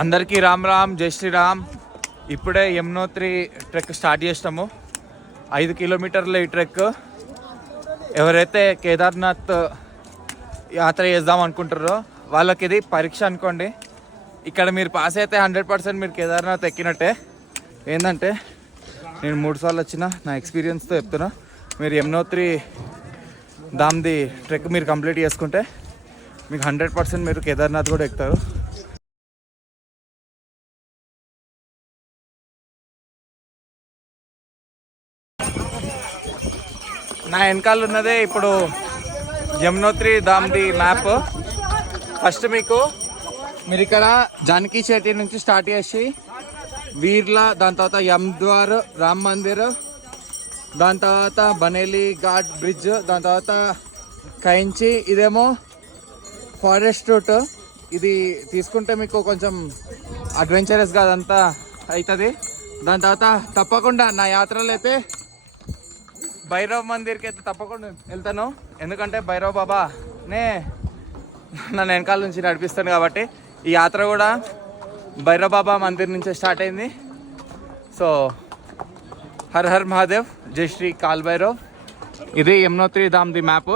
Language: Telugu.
అందరికీ రామ్ రామ్, జై శ్రీరామ్. ఇప్పుడే యమునోత్రి ట్రెక్ స్టార్ట్ చేసినాము. 5 కిలోమీటర్ల ఈ ట్రెక్. ఎవరైతే కేదార్నాథ్ యాత్ర చేద్దాం అనుకుంటారో వాళ్ళకి ఇది పరీక్ష అనుకోండి. ఇక్కడ మీరు పాస్ అయితే 100% మీరు కేదార్నాథ్ ఎక్కినట్టే. ఏంటంటే నేను 3 సార్లు వచ్చిన నా ఎక్స్పీరియన్స్తో చెప్తున్నా. మీరు యమునోత్రి ధామ్ది ట్రెక్ మీరు కంప్లీట్ చేసుకుంటే మీకు 100% మీరు కేదార్నాథ్ కూడా ఎక్కుతారు. నా వెనకాల ఉన్నదే ఇప్పుడు యమునోత్రి ధామ్ది మ్యాప్. ఫస్ట్ మీరు ఇక్కడ జానకి చేతి నుంచి స్టార్ట్ చేసి వీర్లా, దాని తర్వాత యమ్ద్వార్, రామ్ మందిర్, దాని తర్వాత బనేలి ఘాట్ బ్రిడ్జ్, దాని తర్వాత కైంచి. ఇదేమో ఫారెస్ట్ రూట్. ఇది తీసుకుంటే మీకు కొంచెం అడ్వెంచరస్గా అదంతా అవుతుంది. దాని తర్వాత తప్పకుండా నా యాత్రలో అయితే భైరవ్ మందిర్కి అయితే తప్పకుండా వెళ్తాను. ఎందుకంటే భైరవ్ బాబానే నన్ను వెనకాల నుంచి నడిపిస్తాను కాబట్టి ఈ యాత్ర కూడా భైరవ్ బాబా మందిర్ నుంచే స్టార్ట్ అయింది. సో హర్ హర్ మహాదేవ్, జై శ్రీ కాల్ భైరవ్. ఇది యమునోత్రి ధామ్ది మ్యాప్.